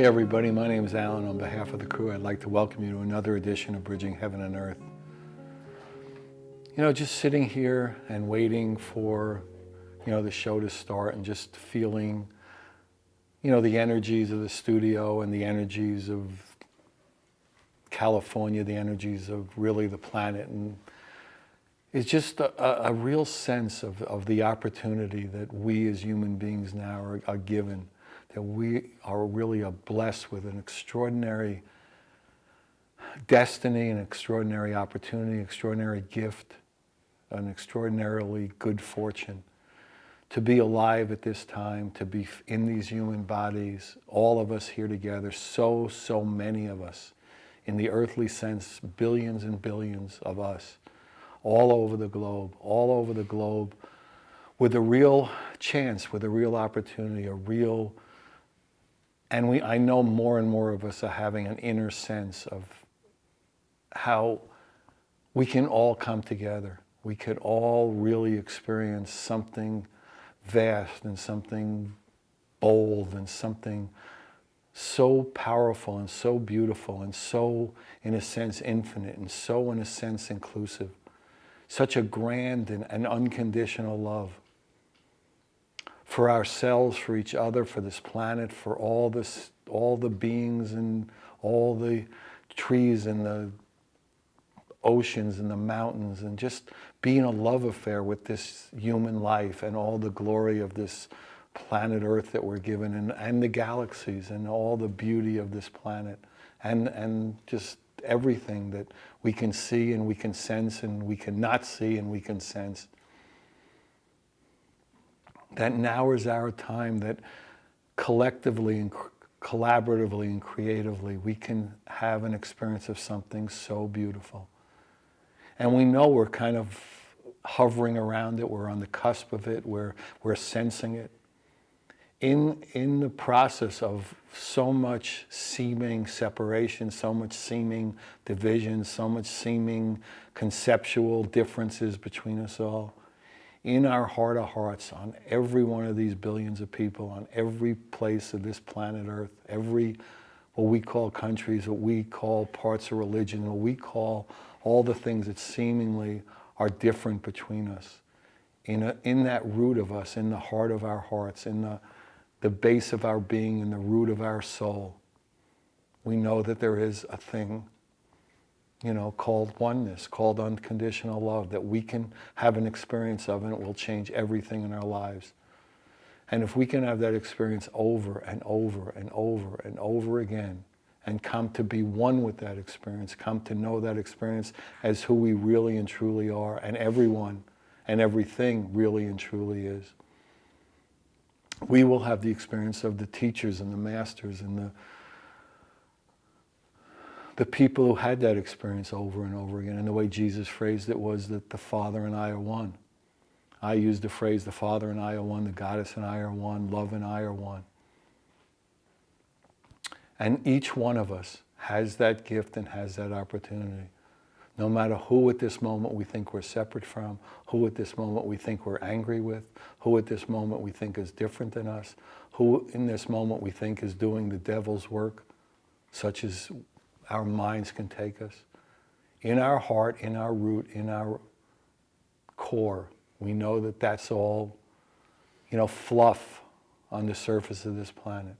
Hi everybody, my name is Alan. On behalf of the crew, I'd like to welcome you to another edition of Bridging Heaven and Earth. You know, just sitting here and waiting for, the show to start and just feeling, the energies of the studio and the energies of California, the energies of really the planet. And it's just a real sense of the opportunity that we as human beings now are given, that we are really blessed with an extraordinary destiny, an extraordinary opportunity, extraordinary gift, an extraordinarily good fortune to be alive at this time, to be in these human bodies, all of us here together, so many of us, in the earthly sense, billions and billions of us, all over the globe, with a real chance, with a real opportunity, and I know more and more of us are having an inner sense of how we can all come together. We could all really experience something vast and something bold and something so powerful and so beautiful and so, in a sense, infinite and so, in a sense, inclusive. Such a grand and unconditional love for ourselves, for each other, for this planet, for all the beings and all the trees and the oceans and the mountains, and just being a love affair with this human life and all the glory of this planet Earth that we're given, and the galaxies and all the beauty of this planet, and just everything that we can see and we can sense and we cannot see and we can sense. That now is our time, that collectively and collaboratively and creatively we can have an experience of something so beautiful. And we know we're kind of hovering around it, we're on the cusp of it, we're sensing it. In the process of so much seeming separation, so much seeming division, so much seeming conceptual differences between us all, in our heart of hearts, on every one of these billions of people, on every place of this planet Earth, every what we call countries, what we call parts of religion, what we call all the things that seemingly are different between us, in that root of us, in the heart of our hearts, in the base of our being, in the root of our soul, we know that there is a thing, called oneness, called unconditional love, that we can have an experience of, and it will change everything in our lives. And if we can have that experience over and over and over and over again, and come to be one with that experience, come to know that experience as who we really and truly are, and everyone and everything really and truly is, we will have the experience of the teachers and the masters and the people who had that experience over and over again. And the way Jesus phrased it was that the Father and I are one. I used the phrase, the Father and I are one, the Goddess and I are one, love and I are one. And each one of us has that gift and has that opportunity. No matter who at this moment we think we're separate from, who at this moment we think we're angry with, who at this moment we think is different than us, who in this moment we think is doing the devil's work, such as our minds can take us. In our heart, in our root, in our core, we know that that's all, fluff on the surface of this planet.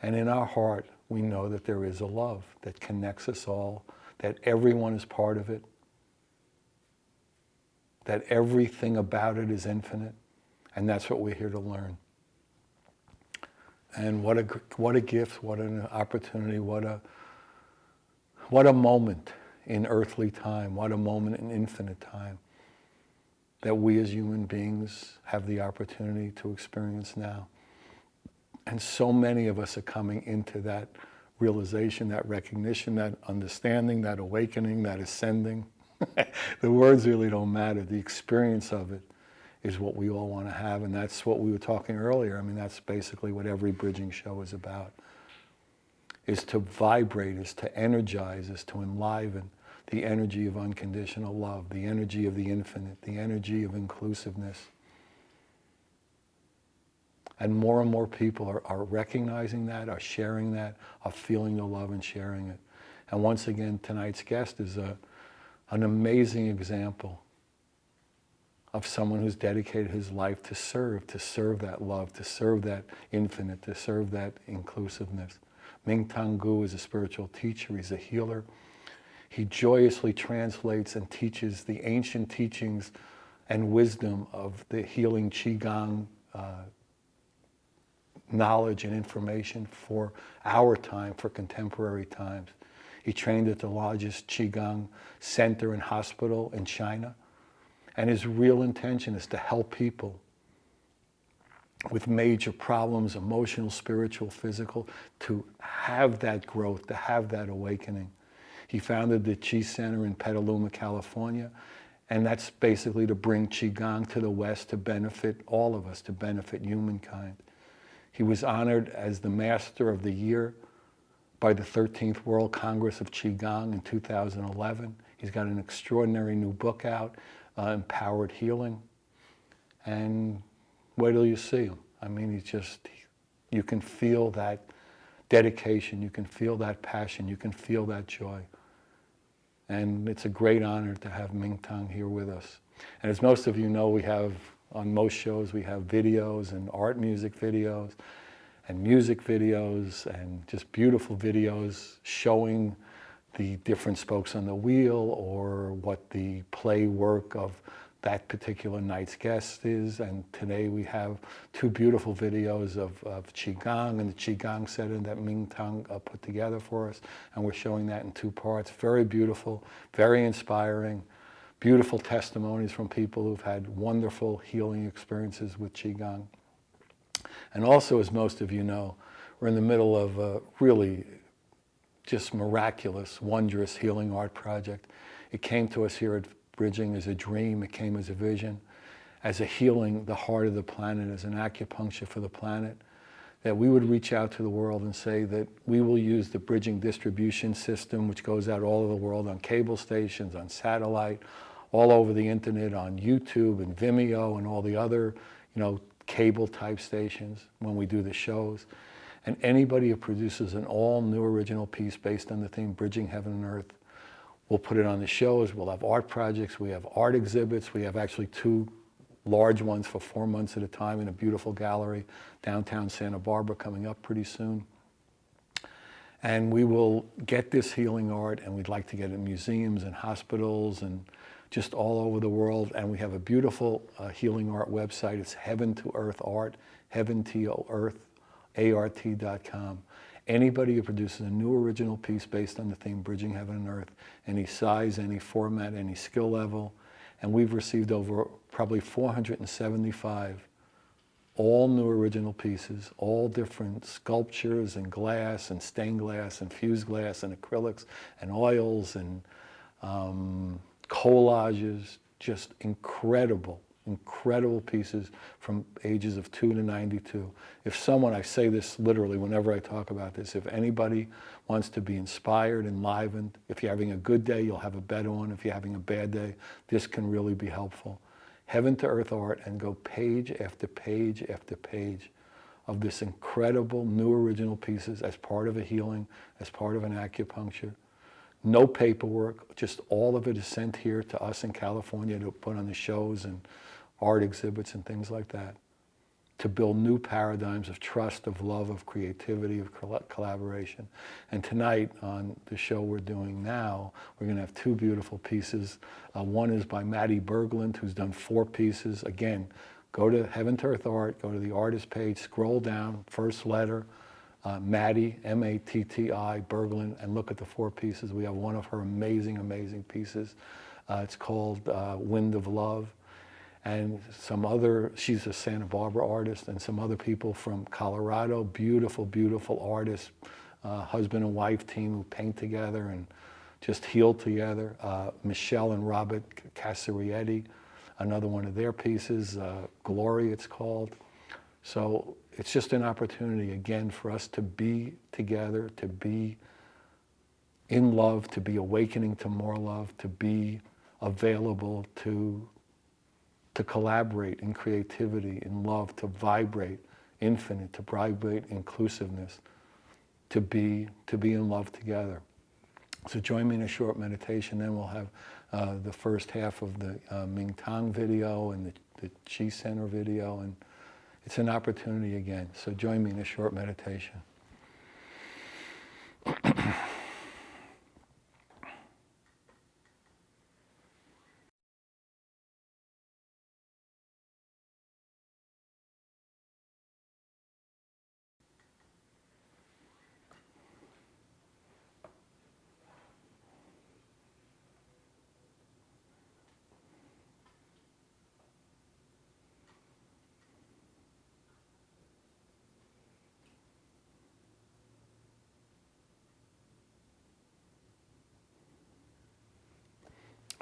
And in our heart, we know that there is a love that connects us all, that everyone is part of it, that everything about it is infinite, and that's what we're here to learn. And what a gift, what an opportunity, what a moment in earthly time, what a moment in infinite time that we as human beings have the opportunity to experience now. And so many of us are coming into that realization, that recognition, that understanding, that awakening, that ascending. The words really don't matter. The experience of it is what we all want to have, and that's what we were talking earlier. I mean, that's basically what every bridging show is about, is to vibrate, is to energize, is to enliven the energy of unconditional love, the energy of the infinite, the energy of inclusiveness. And more people are recognizing that, are sharing that, are feeling the love and sharing it. And once again, tonight's guest is an amazing example of someone who's dedicated his life to serve that love, to serve that infinite, to serve that inclusiveness. Ming Tong Gu is a spiritual teacher, he's a healer. He joyously translates and teaches the ancient teachings and wisdom of the healing Qigong knowledge and information for our time, for contemporary times. He trained at the largest Qigong center and hospital in China. And his real intention is to help people with major problems, emotional, spiritual, physical, to have that growth, to have that awakening. He founded the Qi Center in Petaluma, California, and that's basically to bring Qigong to the West to benefit all of us, to benefit humankind. He was honored as the Master of the Year by the 13th World Congress of Qigong in 2011. He's got an extraordinary new book out, Empowered Healing. And wait till you see him. I mean, you can feel that dedication, you can feel that passion, you can feel that joy. And it's a great honor to have Mingtong here with us. And as most of you know, we have, on most shows, we have videos and art music videos and music videos and just beautiful videos showing the different spokes on the wheel or what the play work of that particular night's guest is. And today we have two beautiful videos of Qigong and the Qigong setting that Ming Tong put together for us. And we're showing that in two parts. Very beautiful, very inspiring, beautiful testimonies from people who've had wonderful healing experiences with Qigong. And also, as most of you know, we're in the middle of a really just miraculous, wondrous healing art project. It came to us here at Bridging as a dream, it came as a vision, as a healing the heart of the planet, as an acupuncture for the planet, that we would reach out to the world and say that we will use the Bridging distribution system, which goes out all over the world on cable stations, on satellite, all over the internet, on YouTube and Vimeo and all the other, cable type stations when we do the shows. And anybody who produces an all new original piece based on the theme Bridging Heaven and Earth, we'll put it on the shows. We'll have art projects. We have art exhibits. We have actually two large ones for 4 months at a time in a beautiful gallery downtown Santa Barbara coming up pretty soon. And we will get this healing art, and we'd like to get it in museums and hospitals and just all over the world. And we have a beautiful healing art website. It's Heaven to Earth Art, Heaven to Earth, ART.com. Anybody who produces a new original piece based on the theme Bridging Heaven and Earth, any size, any format, any skill level, and we've received over probably 475 all new original pieces, all different sculptures and glass and stained glass and fused glass and acrylics and oils and collages, just incredible pieces from ages of 2 to 92. If someone, I say this literally whenever I talk about this, if anybody wants to be inspired, enlivened, if you're having a good day, you'll have a better one. If you're having a bad day, this can really be helpful. Heaven to Earth Art, and go page after page after page of this incredible new original pieces as part of a healing, as part of an acupuncture. No paperwork, just all of it is sent here to us in California to put on the shows and art exhibits and things like that, to build new paradigms of trust, of love, of creativity, of collaboration. And tonight on the show we're doing now, we're going to have two beautiful pieces. One is by Maddie Berglund, who's done 4 pieces. Again, go to Heaven to Earth Art, go to the artist page, scroll down, first letter, Maddie, M-A-T-T-I, Berglund, and look at the 4 pieces. We have one of her amazing pieces. It's called Wind of Love. And some other, she's a Santa Barbara artist, and some other people from Colorado, beautiful artists, husband and wife team who paint together and just heal together. Michelle and Robert Casarietti, another one of their pieces, Glory it's called. So it's just an opportunity, again, for us to be together, to be in love, to be awakening to more love, to be available to collaborate in creativity, in love, to vibrate infinite, to vibrate inclusiveness, to be in love together. So join me in a short meditation, then we'll have the first half of the Ming Tong video and the Chi Center video, and it's an opportunity again. So join me in a short meditation.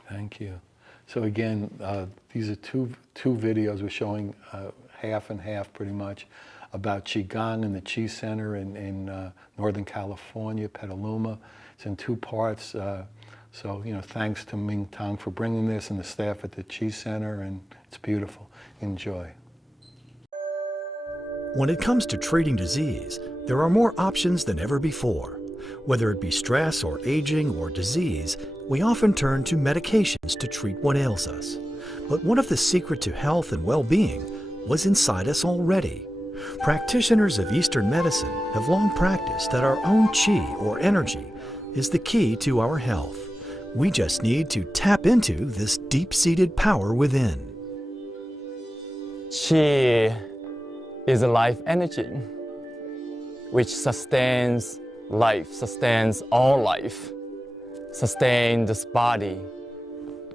Thank you. So again, these are two videos. We're showing half and half pretty much about Qigong and the Chi Center in Northern California, Petaluma. It's in 2 parts. So, thanks to Ming Tong for bringing this and the staff at the Chi Center, and it's beautiful. Enjoy. When it comes to treating disease, there are more options than ever before. Whether it be stress or aging or disease, we often turn to medications to treat what ails us. But what if the secret to health and well-being was inside us already? Practitioners of Eastern medicine have long practiced that our own qi or energy is the key to our health. We just need to tap into this deep-seated power within. Qi is a life energy which sustains life, sustains all life, sustains this body,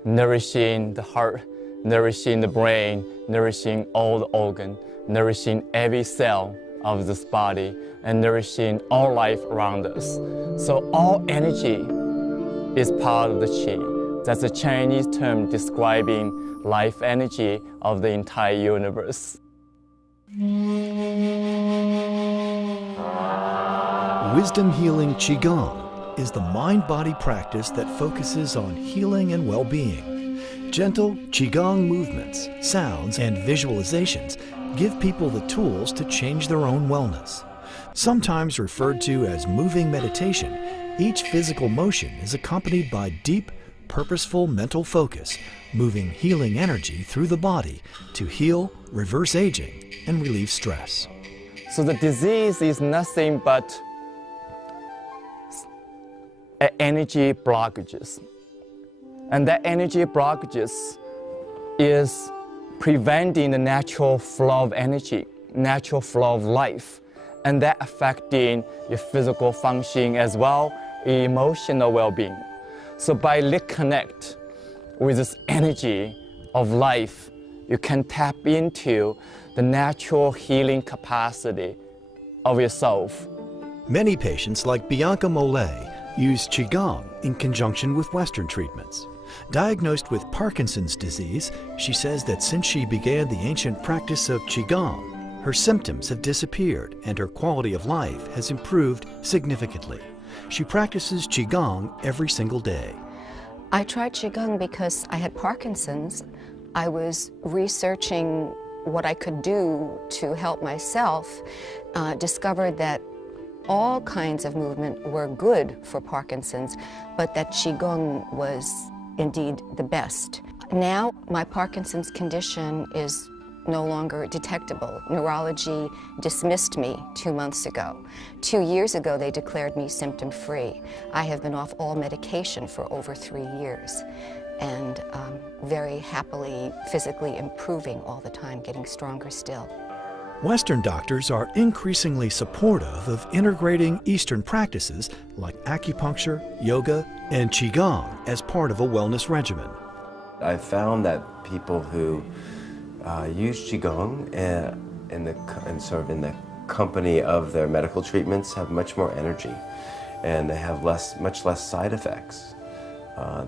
nourishing the heart, nourishing the brain, nourishing all the organs, nourishing every cell of this body, and nourishing all life around us. So all energy is part of the qi. That's a Chinese term describing life energy of the entire universe. Wisdom Healing Qigong is the mind-body practice that focuses on healing and well-being. Gentle Qigong movements, sounds, and visualizations give people the tools to change their own wellness. Sometimes referred to as moving meditation, each physical motion is accompanied by deep, purposeful mental focus, moving healing energy through the body to heal, reverse aging, and relieve stress. So the disease is nothing but energy blockages. And that energy blockages is preventing the natural flow of energy, natural flow of life, and that affecting your physical function as well, your emotional well-being. So by reconnect with this energy of life, you can tap into the natural healing capacity of yourself. Many patients, like Bianca Mollet, use Qigong in conjunction with Western treatments. Diagnosed with Parkinson's disease, she says that since she began the ancient practice of Qigong, her symptoms have disappeared and her quality of life has improved significantly. She practices Qigong every single day. I tried Qigong because I had Parkinson's. I was researching what I could do to help myself, discovered that all kinds of movement were good for Parkinson's, but that Qigong was indeed the best. Now my Parkinson's condition is no longer detectable. Neurology dismissed me 2 months ago. 2 years ago, they declared me symptom-free. I have been off all medication for over 3 years and very happily physically improving all the time, getting stronger still. Western doctors are increasingly supportive of integrating Eastern practices like acupuncture, yoga, and Qigong as part of a wellness regimen. I've found that people who use Qigong in the company of their medical treatments have much more energy, and they have much less side effects.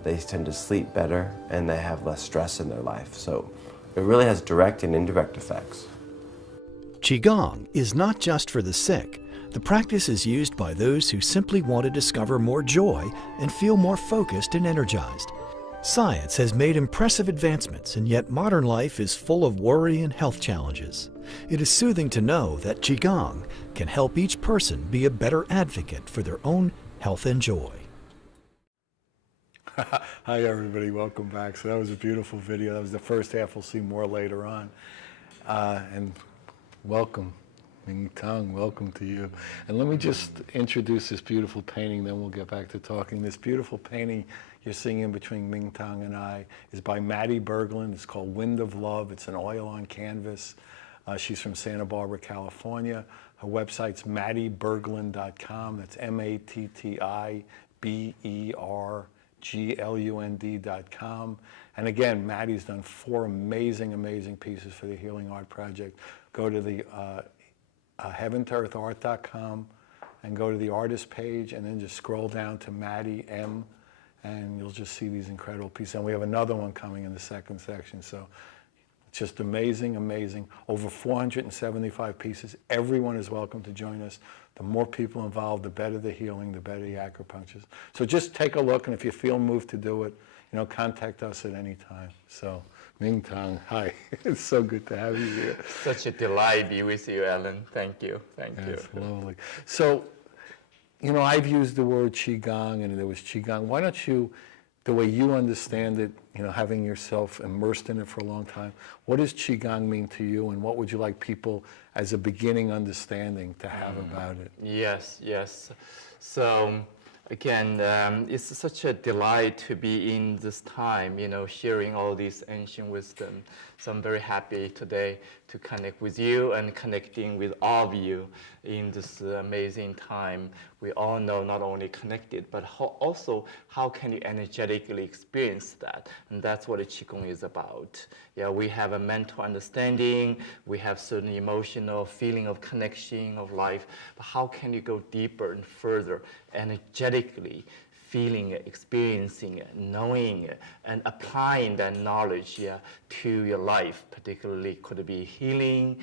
They tend to sleep better, and they have less stress in their life. So it really has direct and indirect effects. Qigong is not just for the sick. The practice is used by those who simply want to discover more joy and feel more focused and energized. Science has made impressive advancements, and yet modern life is full of worry and health challenges. It is soothing to know that Qigong can help each person be a better advocate for their own health and joy. Hi everybody, welcome back. So that was a beautiful video. That was the first half. We'll see more later on. And welcome, Ming Tong, welcome to you. And let me just introduce this beautiful painting, then we'll get back to talking. This beautiful painting you're seeing in between Ming Tong and I is by Maddie Berglund. It's called Wind of Love. It's an oil on canvas. She's from Santa Barbara, California. Her website's mattieberglund.com. That's MATTIBERGLUND.com. And again, Maddie's done 4 amazing pieces for the Healing Art Project. Go to the heaventoearthart.com and go to the artist page and then just scroll down to Maddie M and you'll just see these incredible pieces. And we have another one coming in the second section. So it's just amazing. Over 475 pieces. Everyone is welcome to join us. The more people involved, the better the healing, the better the acupuncture. So just take a look, and if you feel moved to do it, contact us at any time. So, Ming Tong, hi. It's so good to have you here. Such a delight to be with you, Alan. Thank you. That's lovely. So, I've used the word Qigong, and there was Qigong. Why don't you, the way you understand it, having yourself immersed in it for a long time, what does Qigong mean to you, and what would you like people as a beginning understanding to have about it? Yes. So, again, it's such a delight to be in this time, sharing all this ancient wisdom. So I'm very happy today to connect with you and connecting with all of you in this amazing time. We all know not only connected, but also how can you energetically experience that? And that's what the Qigong is about. Yeah, we have a mental understanding, we have certain emotional feeling of connection of life, but how can you go deeper and further energetically? Feeling it, experiencing it, knowing it, and applying that knowledge to your life, particularly could it be healing,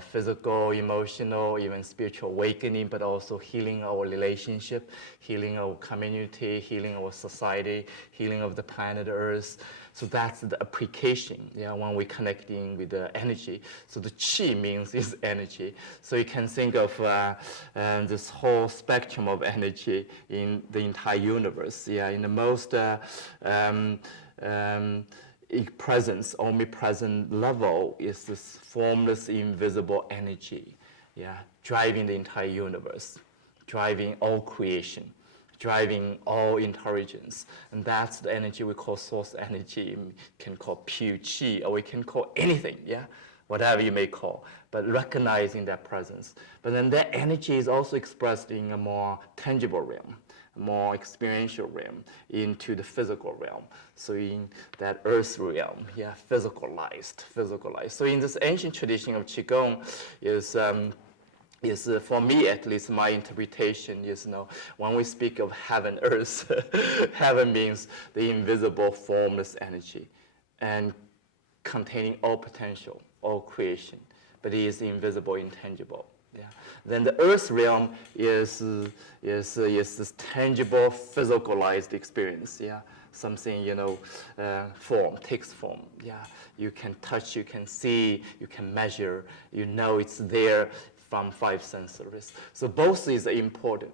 physical, emotional, even spiritual awakening, but also healing our relationship, healing our community, healing our society, healing of the planet Earth. So that's the application, when we're connecting with the energy. So the Qi means is energy. So you can think of this whole spectrum of energy in the entire universe. In the most presence, omnipresent level is this formless, invisible energy, driving the entire universe, driving all creation, driving all intelligence. And that's the energy we call source energy. We can call pure Qi, or we can call anything, whatever you may call, but recognizing that presence. But then that energy is also expressed in a more tangible realm, a more experiential realm, into the physical realm. So in that earth realm, physicalized. So in this ancient tradition of Qigong is for me at least, my interpretation is, when we speak of heaven, earth, heaven means the invisible, formless energy, and containing all potential, all creation, but it is invisible, intangible. Then the earth realm is this tangible, physicalized experience. Something form takes form. You can touch, you can see, you can measure. It's there from 5 senses. So both is important.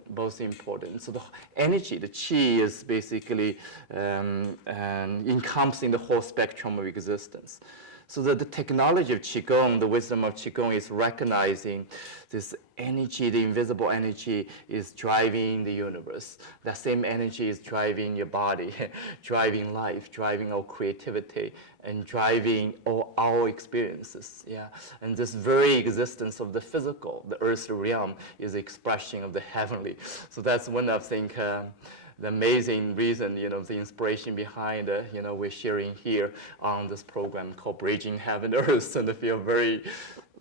So the energy, the Qi, is basically encompassing the whole spectrum of existence. So the technology of Qigong, the wisdom of Qigong, is recognizing this energy, the invisible energy, is driving the universe. That same energy is driving your body, driving life, driving our creativity, and driving all our experiences. And this very existence of the physical, the earth realm, is the expression of the heavenly. So that's one, I think, the amazing reason, the inspiration behind, we're sharing here on this program called Bridging Heaven and Earth, and I feel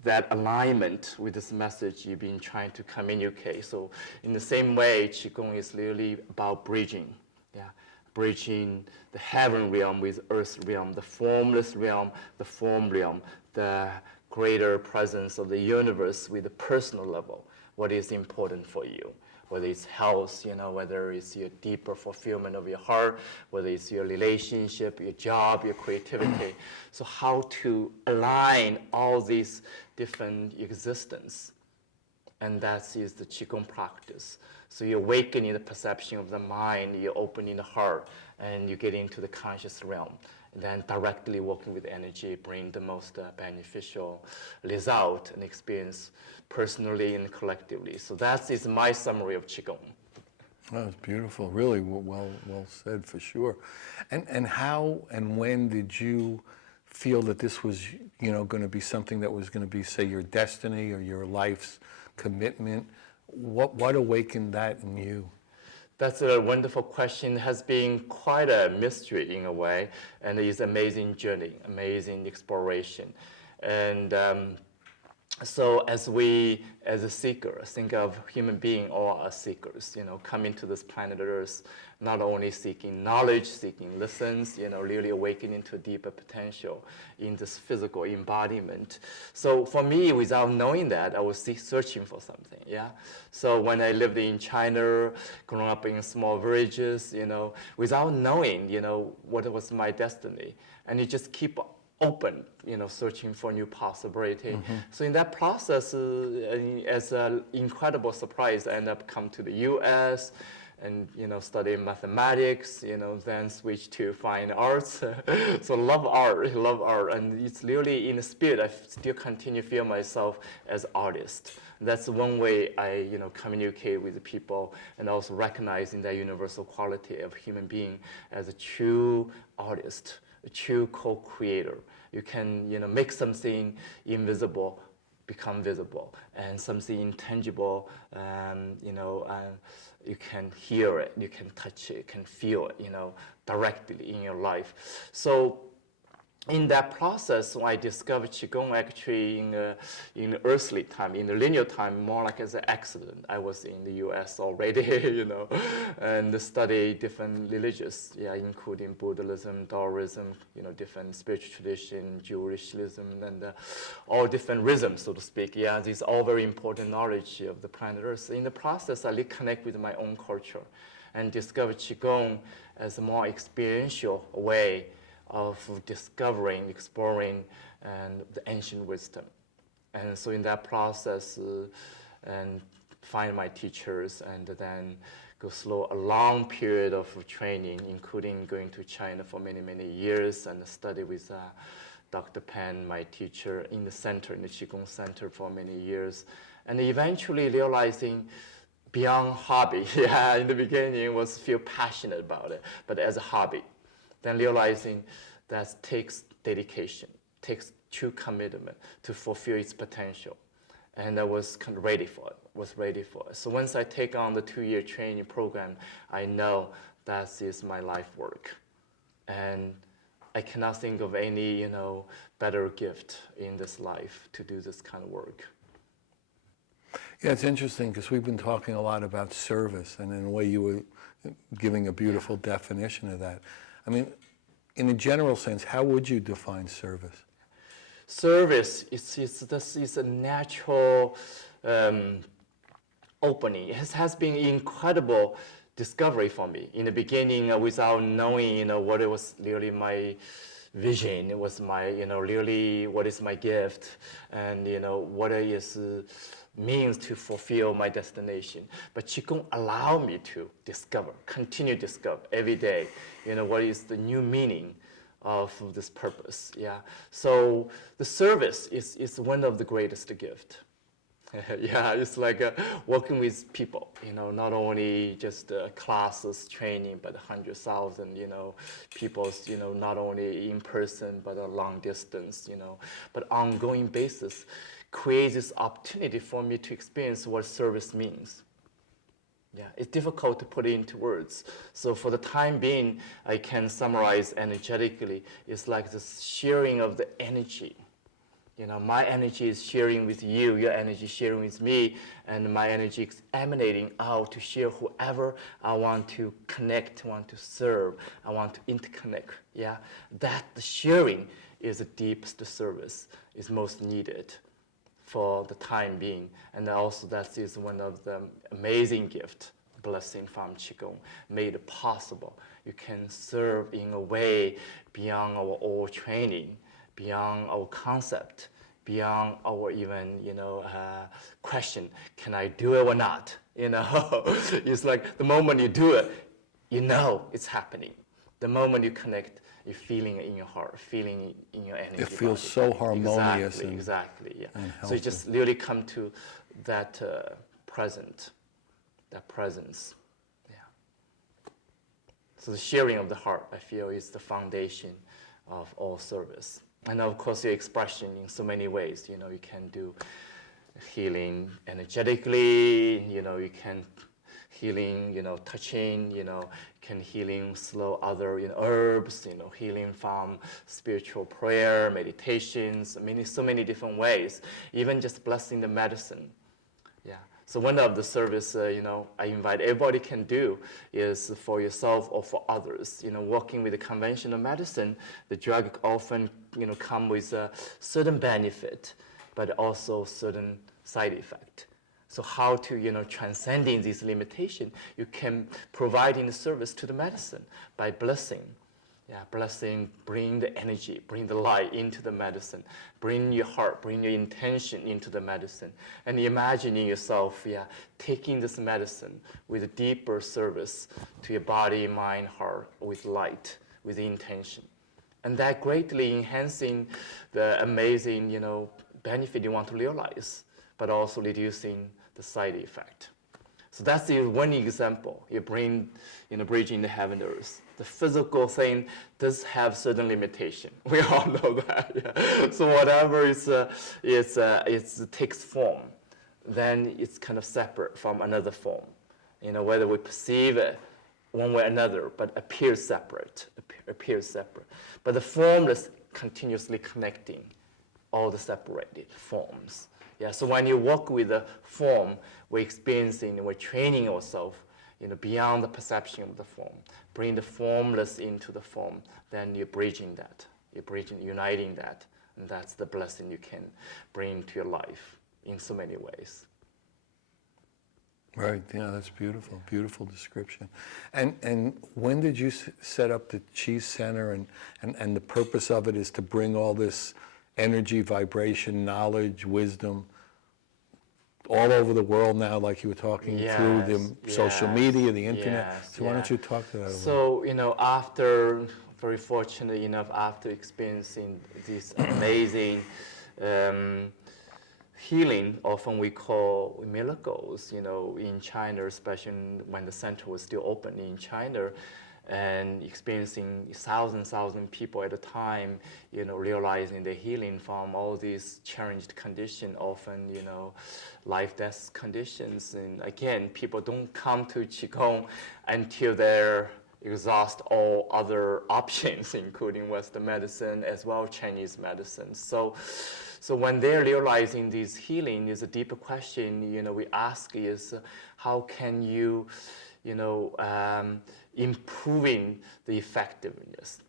that alignment with this message you've been trying to communicate. So in the same way, Qigong is really about bridging, bridging the heaven realm with earth realm, the formless realm, the form realm, the greater presence of the universe with the personal level. What is important for you? whether it's health, whether it's your deeper fulfillment of your heart, whether it's your relationship, your job, your creativity. So how to align all these different existence. And that is the Qigong practice. So you're awakening the perception of the mind, you're opening the heart, and you get into the conscious realm. And then directly working with energy bring the most beneficial result and experience personally and collectively. So that is my summary of Qigong. That was beautiful. Really well said, for sure. And how and when did you feel that this was, going to be something that was going to be, say, your destiny or your life's commitment? What awakened that in you? That's a wonderful question. It has been quite a mystery in a way, and it's an amazing journey, amazing exploration. And so as a seeker, think of human beings all as seekers, coming to this planet Earth, not only seeking knowledge, seeking lessons, really awakening to a deeper potential in this physical embodiment. So for me, without knowing that, I was searching for something, yeah? So when I lived in China, growing up in small villages, without knowing, what was my destiny, and you just keep open, searching for new possibility. Mm-hmm. So in that process, as an incredible surprise, I ended up come to the U.S. and studying mathematics, then switch to fine arts. So love art, and it's really in the spirit. I still continue to feel myself as artist. That's one way I communicate with the people, and also recognizing that universal quality of human being as a true artist, a true co-creator. You can, make something invisible become visible, and something intangible, you can hear it, you can touch it, you can feel it, directly in your life. So in that process, when I discovered Qigong actually in the earthly time, in the linear time, more like as an accident. I was in the US already, and study different religions, including Buddhism, Taoism, different spiritual tradition, Jewishism, and all different rhythms, so to speak. Yeah, these are all very important knowledge of the planet Earth. In the process, I reconnect with my own culture and discovered Qigong as a more experiential way of discovering, exploring, and the ancient wisdom. And so in that process, and find my teachers, and then go through a long period of training, including going to China for many, many years, and study with Dr. Pan, my teacher, in the center, in the Qigong Center for many years. And eventually realizing beyond hobby, in the beginning was feel passionate about it, but as a hobby. Then realizing that takes dedication, takes true commitment to fulfill its potential. And I was kind of ready for it, So once I take on the 2-year training program, I know that is my life work. And I cannot think of any, better gift in this life to do this kind of work. Yeah, it's interesting because we've been talking a lot about service, and in a way you were giving a beautiful definition of that. I mean, in a general sense, how would you define service? Service is a natural opening. It has been incredible discovery for me. In the beginning, without knowing, what it was really my vision, it was my, really what is my gift, and what is means to fulfill my destination. But Qigong allowed me to continue to discover every day, what is the new meaning of this purpose, So the service is one of the greatest gift. It's like working with people, not only just classes, training, but 100,000, people, not only in person, but a long distance, but ongoing basis creates this opportunity for me to experience what service means. It's difficult to put it into words. So for the time being, I can summarize energetically. It's like this sharing of the energy. My energy is sharing with you, your energy sharing with me, and my energy is emanating out to share whoever I want to connect, want to serve, I want to interconnect. That the sharing is the deepest service, is most needed for the time being. And also that is one of the amazing gift, blessing from Qigong, made it possible. You can serve in a way beyond our old training, beyond our concept, beyond our even, question, can I do it or not? It's like the moment you do it, it's happening. The moment you connect, you're feeling it in your heart, feeling it in your energy. It feels body. so harmonious. Exactly, yeah. and So you just really come to that presence. Yeah. So the sharing of the heart, I feel, is the foundation of all service. And of course, your expression in so many ways. You can do healing energetically. You can healing, touching. Can healing slow other herbs. Healing from spiritual prayer, meditations. So many different ways. Even just blessing the medicine. Yeah. So one of the service, I invite everybody can do is for yourself or for others. Working with the conventional medicine, the drug often, come with a certain benefit, but also certain side effect. So how to, transcending this limitation, you can provide in the service to the medicine by blessing. Yeah, blessing, bring the energy, bring the light into the medicine, bring your heart, bring your intention into the medicine, and imagining yourself, taking this medicine with a deeper service to your body, mind, heart, with light, with intention. And that greatly enhancing the amazing, benefit you want to realize, but also reducing the side effect. So that's the one example. You bring, bridging the heaven and earth. The physical thing does have certain limitation. We all know that. Yeah. So whatever it takes form, then it's kind of separate from another form. Whether we perceive it one way or another, but appears separate. But the formless continuously connecting all the separated forms. Yeah. So when you work with the form, we're training ourselves, beyond the perception of the form. Bring the formless into the form, then you're bridging that. Uniting that. And that's the blessing you can bring to your life in so many ways. Right, yeah, that's beautiful, beautiful description. And when did you set up the Chi Center, and the purpose of it is to bring all this energy, vibration, knowledge, wisdom all over the world now, like you were talking, through the social media, the internet. So why don't you talk to that a little? So, after, very fortunate enough, after experiencing this amazing healing, often we call miracles, in China, especially when the center was still open in China, and experiencing thousands people at a time, realizing the healing from all these challenged conditions, often, life-death conditions. And again, people don't come to Qigong until they're exhaust all other options, including Western medicine as well Chinese medicine. So when they're realizing this healing, is a deeper question, we ask is, how can you, improving the effectiveness?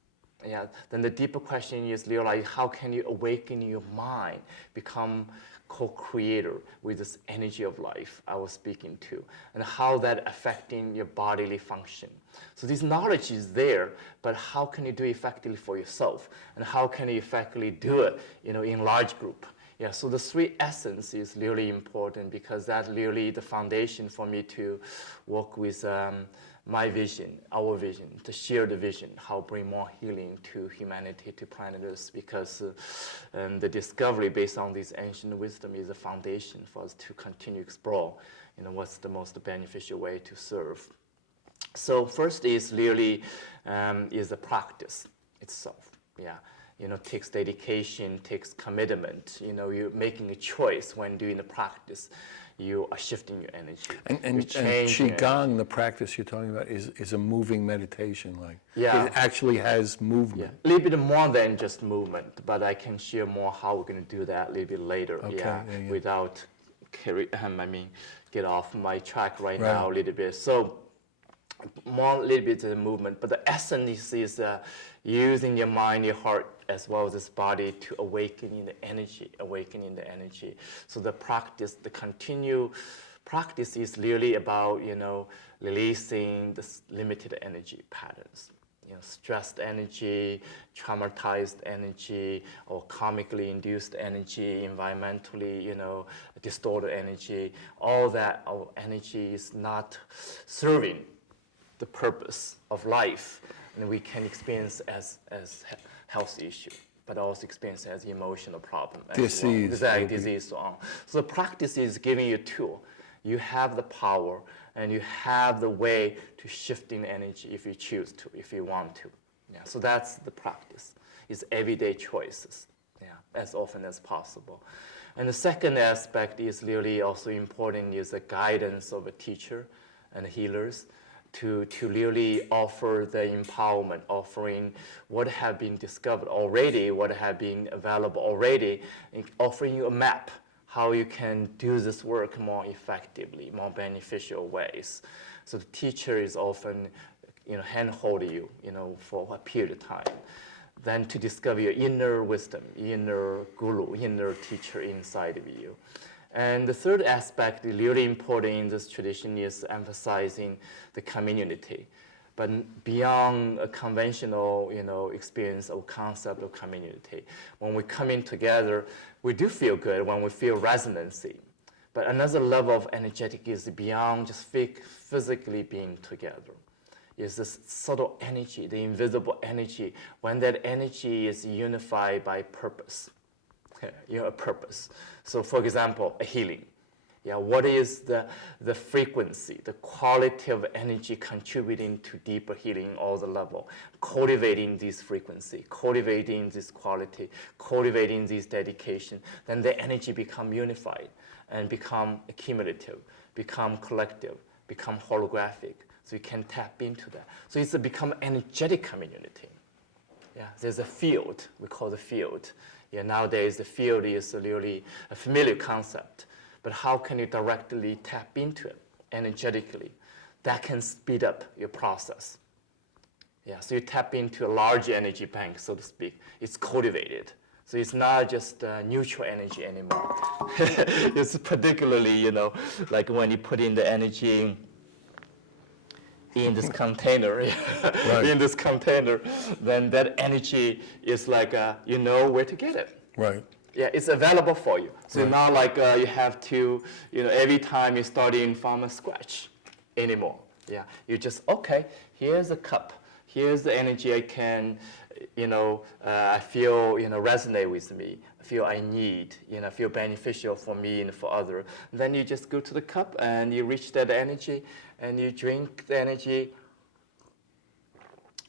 Yeah. Then the deeper question is realize how can you awaken your mind, become co-creator with this energy of life I was speaking to, and how that affecting your bodily function. So this knowledge is there, but how can you do it effectively for yourself? And how can you effectively do it, in large group? Yeah, so the three essence is really important, because that's really the foundation for me to work with my vision, our vision, to share the vision, how bring more healing to humanity, to planet Earth, because the discovery based on this ancient wisdom is a foundation for us to continue explore, what's the most beneficial way to serve. So first is really is the practice itself. Yeah. Takes dedication, takes commitment. You're making a choice when doing the practice. You are shifting your energy. And Qigong, the practice you're talking about, is a moving meditation. It actually has movement. Yeah. A little bit more than just movement, but I can share more how we're going to do that a little bit later. Without get off my track right now a little bit. So more a little bit of the movement, but the essence is using your mind, your heart, as well as this body to awakening the energy. So the practice, the continued practice is really about, releasing this limited energy patterns. Stressed energy, traumatized energy, or karmically induced energy, environmentally, distorted energy. All that our energy is not serving the purpose of life, and we can experience as health issue, but also experience as emotional problem. Disease. Exactly, disease, so on. So the practice is giving you a tool. You have the power and you have the way to shifting energy if you choose to, if you want to. Yeah, so that's the practice. It's everyday choices, as often as possible. And the second aspect is really also important is the guidance of a teacher and healers to really offer the empowerment, offering what have been discovered already, what have been available already, and offering you a map how you can do this work more effectively, more beneficial ways. So the teacher is often, hand-holding you, for a period of time. Then to discover your inner wisdom, inner guru, inner teacher inside of you. And the third aspect, really important in this tradition, is emphasizing the community. But beyond a conventional, experience or concept of community, when we come in together, we do feel good when we feel resonancy. But another level of energetic is beyond just physically being together. Is this subtle energy, the invisible energy, when that energy is unified by purpose. A purpose. So for example, a healing. What is the frequency, the quality of energy contributing to deeper healing all the level? Cultivating this frequency, cultivating this quality, cultivating this dedication, then the energy become unified and become accumulative, become collective, become holographic. So you can tap into that. So it's become energetic community. There's a field, we call the field. Nowadays the field is really a familiar concept. But how can you directly tap into it energetically? That can speed up your process. So you tap into a large energy bank, so to speak. It's cultivated. So it's not just neutral energy anymore. It's particularly, like when you put in the energy in this container, right. In this container, then that energy is like, you know where to get it. Right. It's available for you. So right. Not like you have to, every time you're starting from scratch anymore. You just, okay, here's a cup. Here's the energy I can, I feel, resonate with me. I feel I need, feel beneficial for me and for others. Then you just go to the cup and you reach that energy and you drink the energy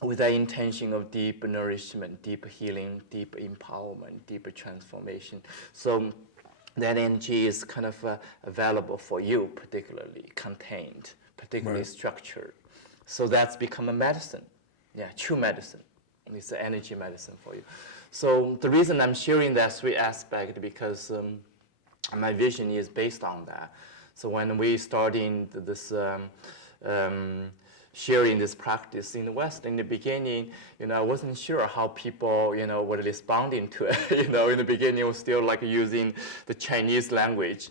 with the intention of deep nourishment, deep healing, deep empowerment, deeper transformation. So that energy is kind of available for you, particularly contained, particularly right. Structured. So that's become a medicine, true medicine. It's an energy medicine for you. So the reason I'm sharing that three aspects because my vision is based on that. So when we started this sharing this practice in the West, in the beginning, I wasn't sure how people, were responding to it. In the beginning, I was still like using the Chinese language,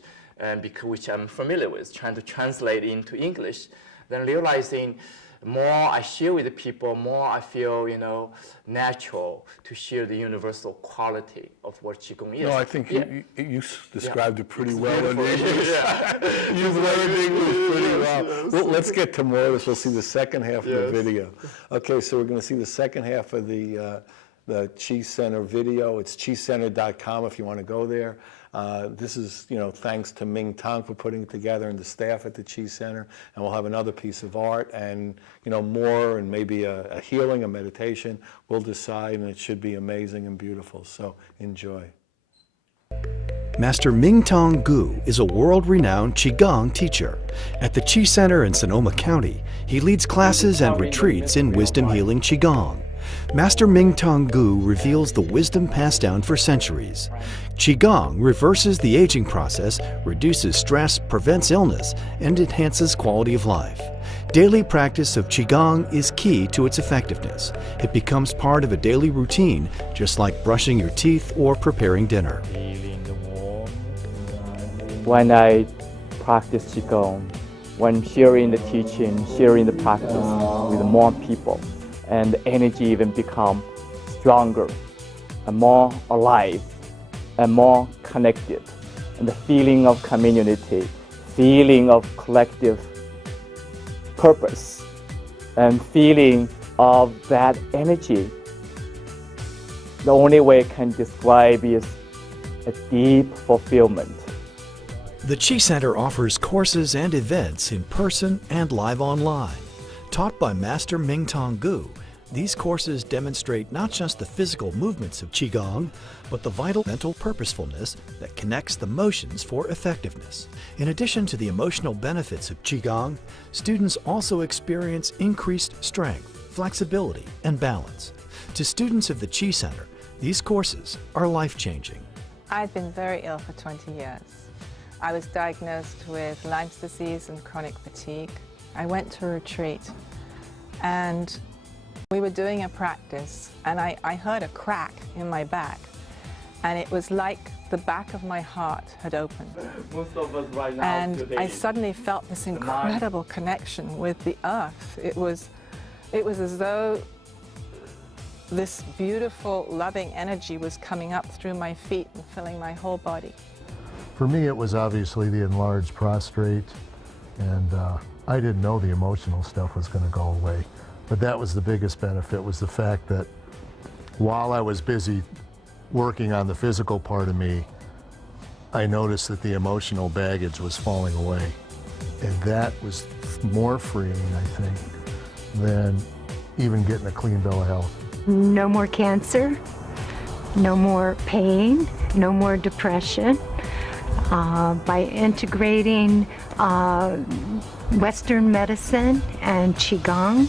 which I'm familiar with, trying to translate into English. Then realizing more I share with the people, more I feel, natural to share the universal quality of what Qigong is. No, I think you described it pretty well in English. You learned English pretty well. Well, let's get to more of this. We'll see the second half of the video. Okay, so we're going to see the second half of the Qi Center video. It's qicenter.com if you want to go there. This is, thanks to Ming Tong for putting it together and the staff at the Qi Center. And we'll have another piece of art and, more and maybe a healing, a meditation. We'll decide, and it should be amazing and beautiful. So enjoy. Master Ming Tong Gu is a world-renowned Qigong teacher. At the Qi Center in Sonoma County, he leads classes and retreats in Wisdom Healing Qigong. Master Ming Tong Gu reveals the wisdom passed down for centuries. Qigong reverses the aging process, reduces stress, prevents illness, and enhances quality of life. Daily practice of Qigong is key to its effectiveness. It becomes part of a daily routine, just like brushing your teeth or preparing dinner. When I practice Qigong, when sharing the teaching, sharing the practice with more people, and the energy even become stronger and more alive and more connected. And the feeling of community, feeling of collective purpose, and feeling of that energy, the only way I can describe is a deep fulfillment. The Qi Center offers courses and events in person and live online. Taught by Master Ming Tong Gu, these courses demonstrate not just the physical movements of Qigong, but the vital mental purposefulness that connects the motions for effectiveness. In addition to the emotional benefits of Qigong, students also experience increased strength, flexibility, and balance. To students of the Qi Center, these courses are life-changing. I've been very ill for 20 years. I was diagnosed with Lyme's disease and chronic fatigue. I went to a retreat and we were doing a practice and I heard a crack in my back and it was like the back of my heart had opened. Most of us right now And today, I suddenly felt this incredible connection with the earth. It was as though this beautiful, loving energy was coming up through my feet and filling my whole body. For me, it was obviously the enlarged prostrate, and I didn't know the emotional stuff was going to go away. But that was the biggest benefit, was the fact that while I was busy working on the physical part of me, I noticed that the emotional baggage was falling away. And that was more freeing, I think, than even getting a clean bill of health. No more cancer, no more pain, no more depression. By integrating Western medicine and Qigong,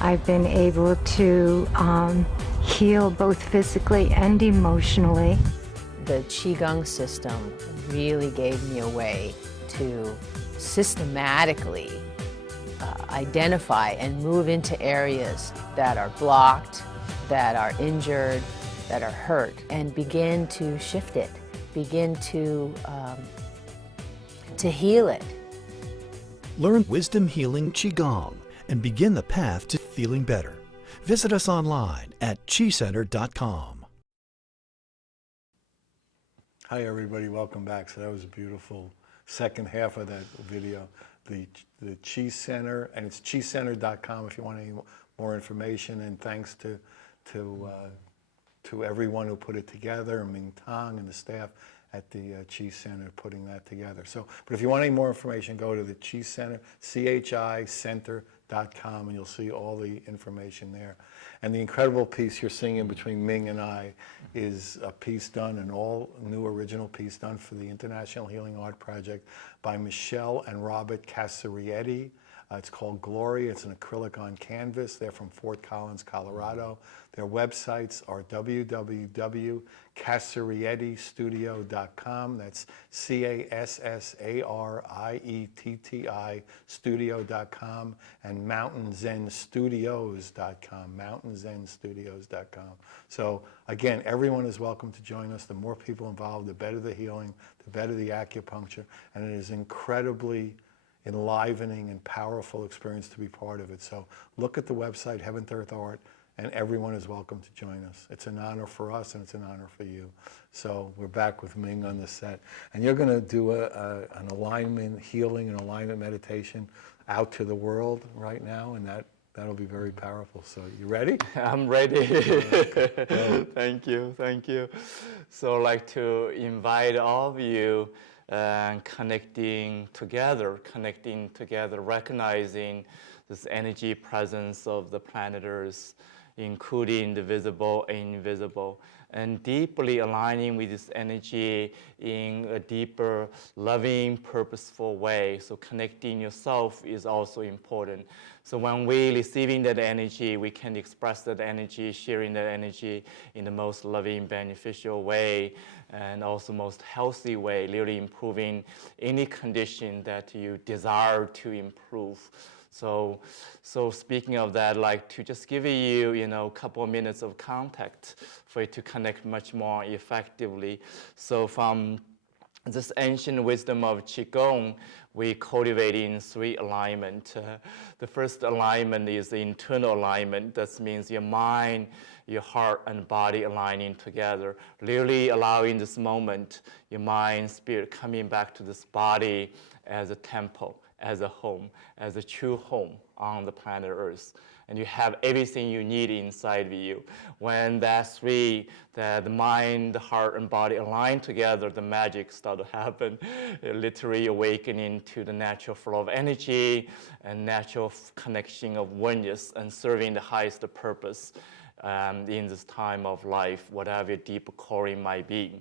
I've been able to heal both physically and emotionally. The Qigong system really gave me a way to systematically identify and move into areas that are blocked, that are injured, that are hurt, and begin to shift it, begin to heal it. Learn Wisdom Healing Qigong and begin the path to feeling better. Visit us online at qicenter.com. Hi everybody, welcome back. So that was a beautiful second half of that video. The Qi Center, and it's qicenter.com if you want any more information. And thanks to everyone who put it together, Ming Tong and the staff at the Qi Center putting that together. So, but if you want any more information, go to the Qi Center, CHICenter.com, and you'll see all the information there. And the incredible piece you're seeing in between Ming and I is a piece done, an all-new original piece done for the International Healing Art Project by Michelle and Robert Casarietti. It's called Glory. It's an acrylic on canvas. They're from Fort Collins, Colorado. Their websites are www.casarietti.studio.com. That's CASSARIETTI studio.com, and mountainzenstudios.com, mountainzenstudios.com. So again, everyone is welcome to join us. The more people involved, the better the healing, the better the acupuncture, and it is incredibly enlivening and powerful experience to be part of it. So look at the website, Heaven to Earth Art, and everyone is welcome to join us. It's an honor for us and it's an honor for you. So we're back with Ming on the set. And you're going to do an alignment healing and alignment meditation out to the world right now, and that'll be very powerful. So you ready? I'm ready. Thank you, thank you. So I'd like to invite all of you connecting together, recognizing this energy presence of the planet Earth, including the visible and invisible, and deeply aligning with this energy in a deeper, loving, purposeful way. So connecting yourself is also important. So when we're receiving that energy, we can express that energy, sharing that energy in the most loving, beneficial way, and also most healthy way, really improving any condition that you desire to improve. So speaking of that, I'd like to just give you, a couple of minutes of contact for you to connect much more effectively. So from this ancient wisdom of Qigong, we cultivate in 3 alignment. The first alignment is the internal alignment. That means your mind, your heart, and body aligning together, really allowing this moment, your mind, spirit coming back to this body as a temple, as a home, as a true home on the planet Earth. And you have everything you need inside of you. When that 3, the mind, the heart, and body align together, the magic starts to happen. Literally awakening to the natural flow of energy and natural connection of oneness and serving the highest purpose in this time of life, whatever your deep calling might be.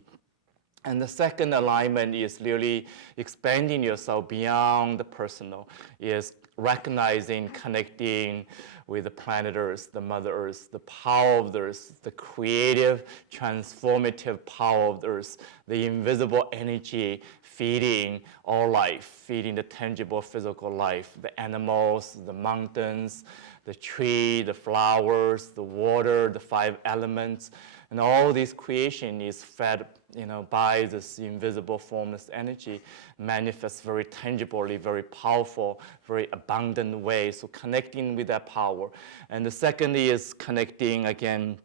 And the second alignment is really expanding yourself beyond the personal, is recognizing, connecting with the planet Earth, the Mother Earth, the power of the Earth, the creative, transformative power of the Earth, the invisible energy feeding all life, feeding the tangible physical life, the animals, the mountains, the tree, the flowers, the water, the 5 elements, and all this creation is fed by this invisible formless energy, manifests very tangibly, very powerful, very abundant way. So connecting with that power. And the second is connecting again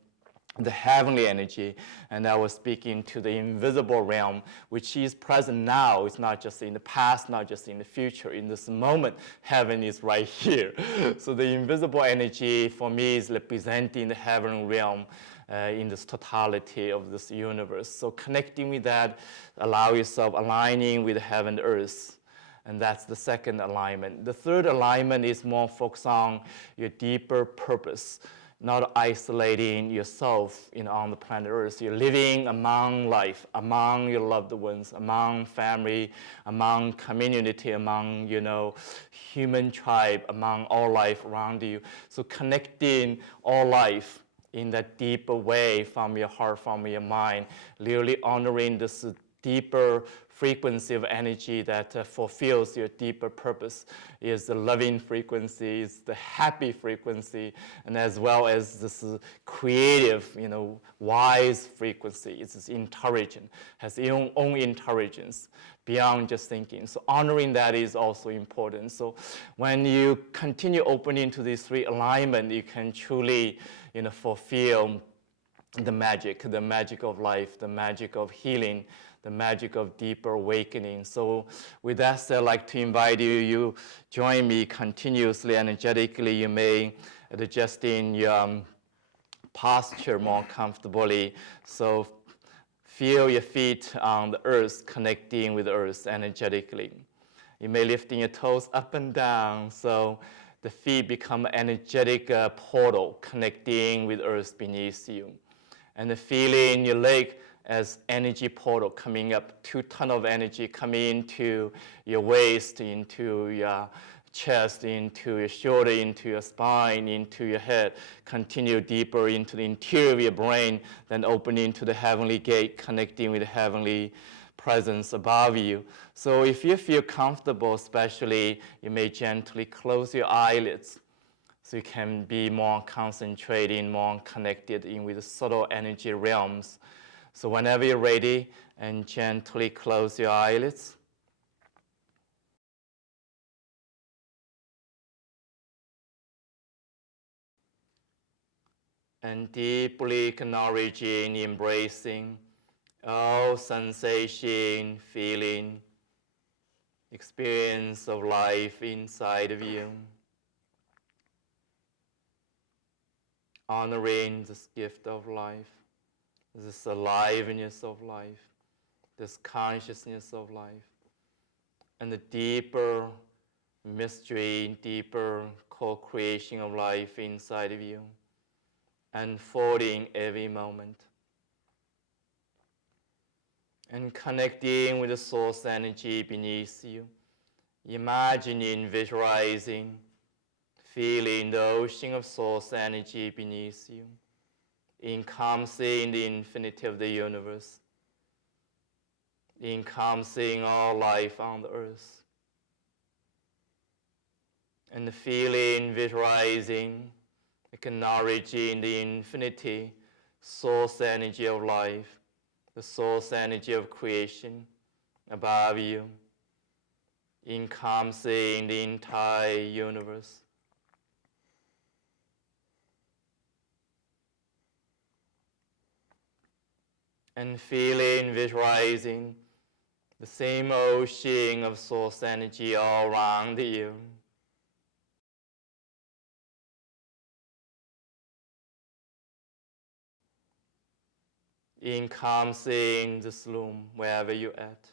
the heavenly energy, and I was speaking to the invisible realm, which is present now. It's not just in the past, not just in the future. In this moment, heaven is right here. So the invisible energy for me is representing the heavenly realm in this totality of this universe. So connecting with that, allow yourself aligning with heaven and earth. And that's the second alignment. The third alignment is more focused on your deeper purpose, not isolating yourself on the planet Earth. You're living among life, among your loved ones, among family, among community, among, human tribe, among all life around you. So connecting all life in that deeper way from your heart, from your mind, really honoring this deeper frequency of energy that fulfills your deeper purpose, is the loving frequency, is the happy frequency, and as well as this creative, wise frequency. It's intelligent, has its own intelligence beyond just thinking. So honoring that is also important. So when you continue opening to these 3 alignment, you can truly, fulfill the magic of life, the magic of healing, the magic of deeper awakening. So with that said, I'd like to invite you join me continuously, energetically. You may adjust in your posture more comfortably. So feel your feet on the earth, connecting with the earth energetically. You may lifting your toes up and down, so the feet become energetic portal connecting with earth beneath you. And the feeling your leg as energy portal coming up, 2 tons of energy coming into your waist, into your chest, into your shoulder, into your spine, into your head, continue deeper into the interior of your brain, then opening to the heavenly gate, connecting with the heavenly presence above you. So if you feel comfortable, especially, you may gently close your eyelids so you can be more concentrating, more connected in with the subtle energy realms. So whenever you're ready, and gently close your eyelids. And deeply acknowledging, embracing all sensation, feeling, experience of life inside of you. Honoring this gift of life, this aliveness of life, this consciousness of life, and the deeper mystery, deeper co-creation of life inside of you, unfolding every moment. And connecting with the source energy beneath you, imagining, visualizing, feeling the ocean of source energy beneath you, encompassing the infinity of the universe, encompassing all life on the earth. and feeling, visualizing, acknowledging the infinity, source energy of life, the source energy of creation above you, encompassing the entire universe. And feeling, visualizing the same ocean of source energy all around you. Encompassing this room wherever you're at.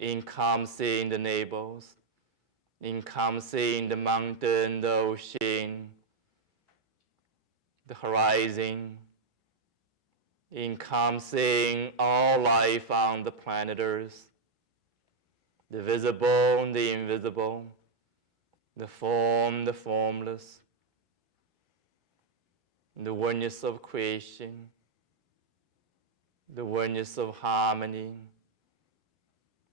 Encompassing the neighbors. Encompassing the mountain, the ocean, the horizon. Encompassing all life on the planet Earth. The visible, the invisible, the form, the formless, the oneness of creation, the oneness of harmony,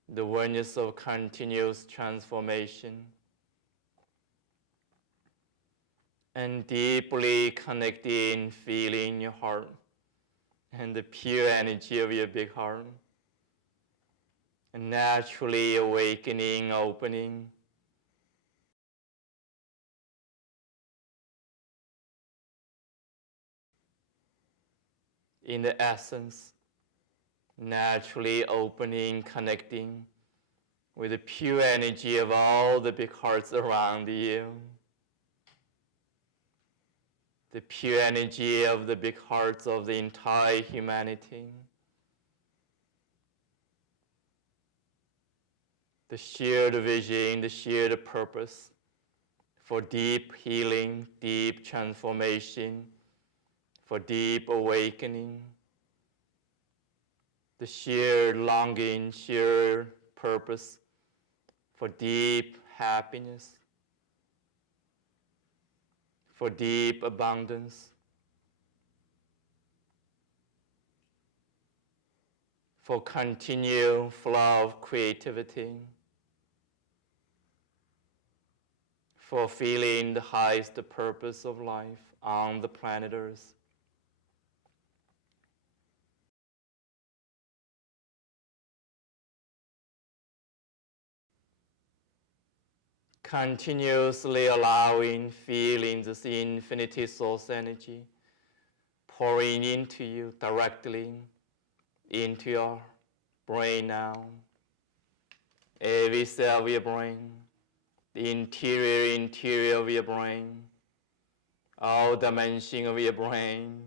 the oneness of continuous transformation, and deeply connecting, feeling your heart and the pure energy of your big heart, and naturally awakening, opening, in the essence, naturally opening, connecting with the pure energy of all the big hearts around you. The pure energy of the big hearts of the entire humanity. The shared vision, the shared purpose for deep healing, deep transformation, for deep awakening. The shared longing, shared purpose for deep happiness, for deep abundance, for continued flow of creativity, for fulfilling the highest purpose of life on the planet Earth. Continuously allowing, feeling this infinity source energy pouring into you directly into your brain now. Every cell of your brain, the interior of your brain, all dimensions of your brain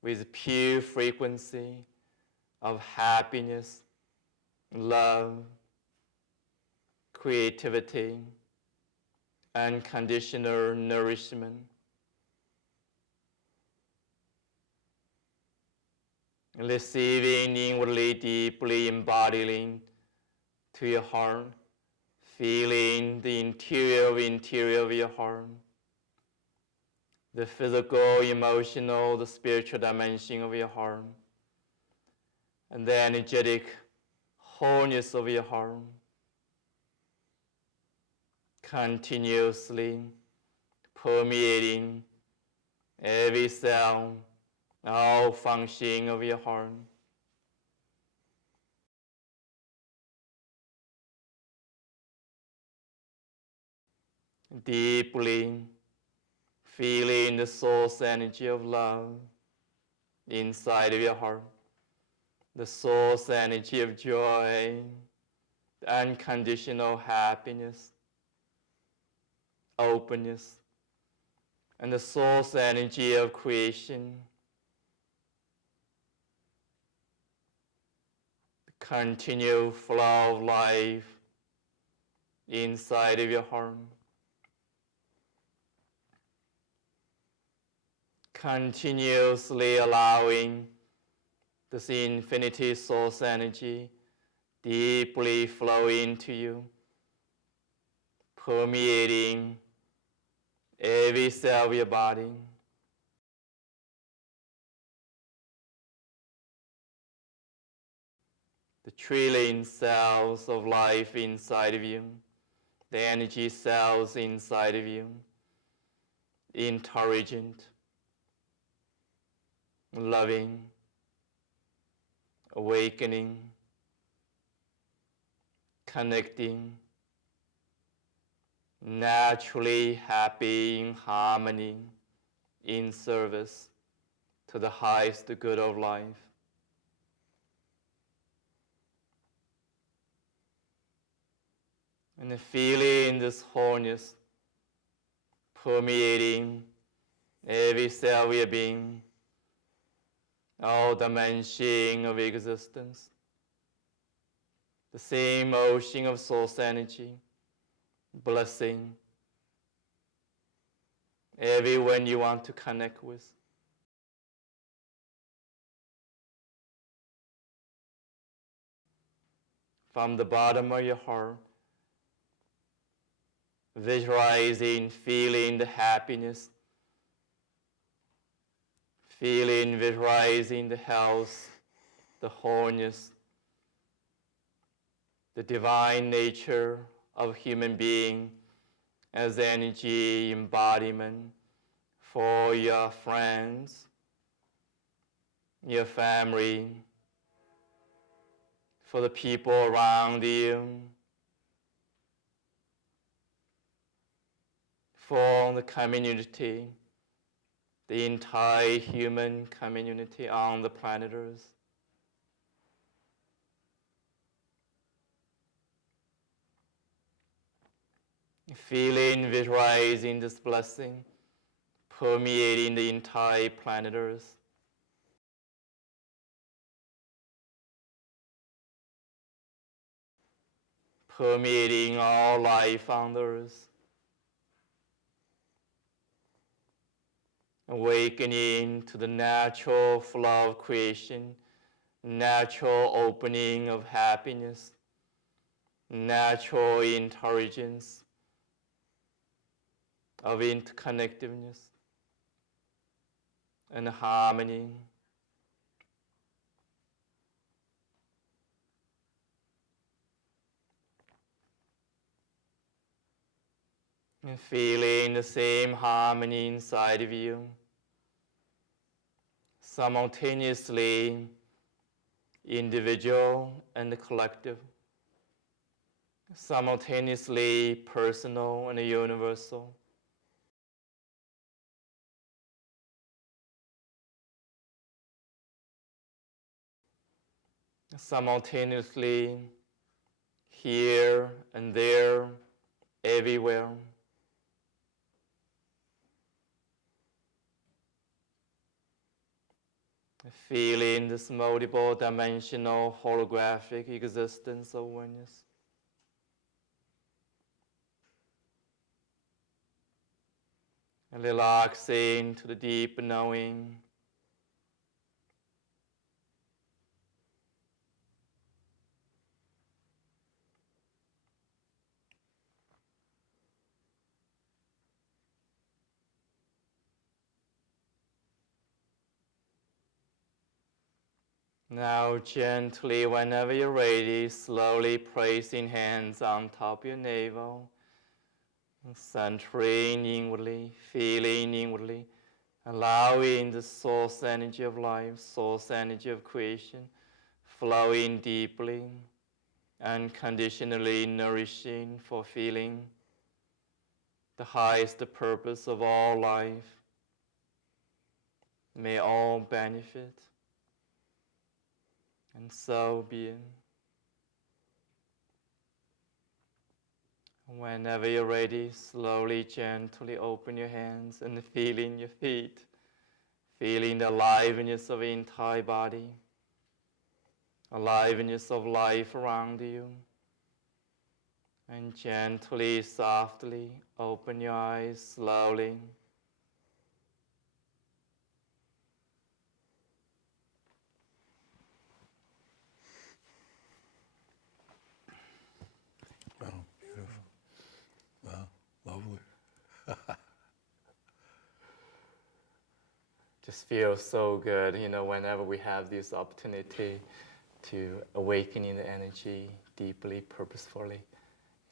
with pure frequency of happiness, love, creativity, unconditional nourishment. Receiving inwardly, deeply embodying to your heart, feeling the interior of your heart, the physical, emotional, the spiritual dimension of your heart, and the energetic wholeness of your heart, continuously permeating every cell, all function of your heart. Deeply feeling the source energy of love inside of your heart, the source energy of joy, the unconditional happiness, openness, and the source energy of creation, the continued flow of life inside of your heart. Continuously allowing this infinity source energy deeply flow into you, permeating every cell of your body. The trillion cells of life inside of you, the energy cells inside of you, intelligent, loving, awakening, connecting, naturally happy, in harmony, in service to the highest good of life. And feeling this wholeness permeating every cell of your being, all dimensions of existence, the same ocean of source energy, blessing everyone you want to connect with. From the bottom of your heart, visualizing, feeling the happiness, feeling, visualizing the health, the wholeness, the divine nature of human being as energy embodiment for your friends, your family, for the people around you, for the community, the entire human community on the planet Earth. Feeling, visualizing this blessing permeating the entire planet Earth. Permeating all life on the earth. Awakening to the natural flow of creation, natural opening of happiness, natural intelligence of interconnectedness and harmony. And feeling the same harmony inside of you, simultaneously individual and collective, simultaneously personal and universal. Simultaneously here and there, everywhere. Feeling this multiple dimensional holographic existence of oneness. And relaxing to the deep knowing. Now gently, whenever you're ready, slowly placing hands on top of your navel, centering inwardly, feeling inwardly, allowing the source energy of life, source energy of creation, flowing deeply, unconditionally nourishing, fulfilling the highest purpose of all life. May all benefit. And so be it. Whenever you're ready, slowly, gently open your hands and feeling your feet, feeling the aliveness of the entire body, aliveness of life around you. And gently, softly open your eyes slowly. Oh, beautiful. Wow, lovely. Just feels so good, whenever we have this opportunity to awaken in the energy deeply, purposefully.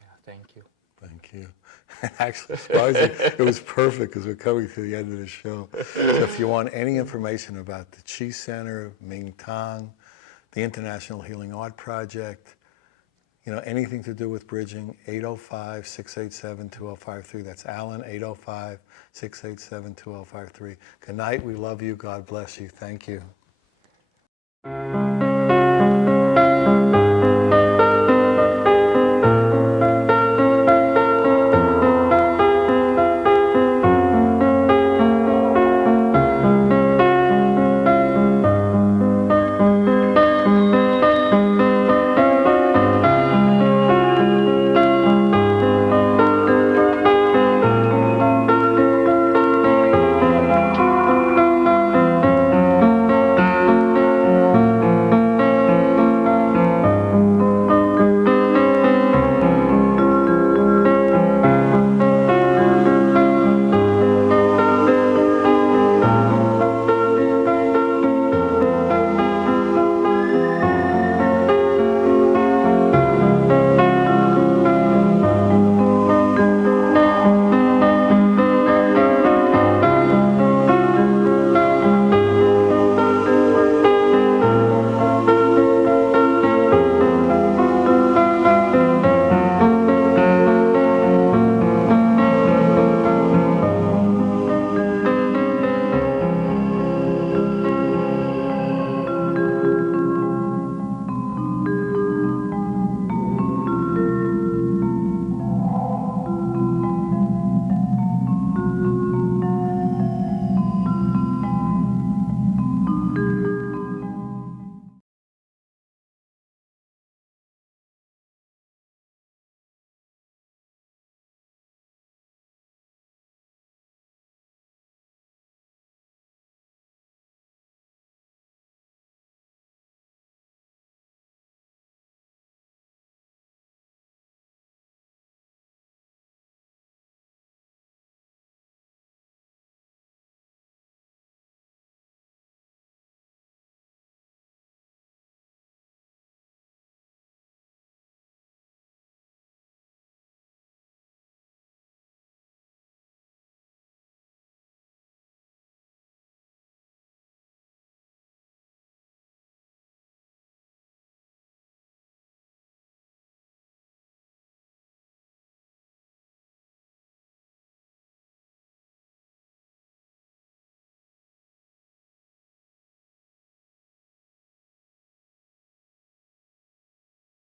Yeah, thank you. Thank you. Actually, surprisingly, it was perfect because we're coming to the end of the show. So if you want any information about the Qi Center, Mingtong, the International Healing Art Project, anything to do with bridging, 805-687-2053. That's Alan, 805-687-2053. Good night. We love you. God bless you. Thank you.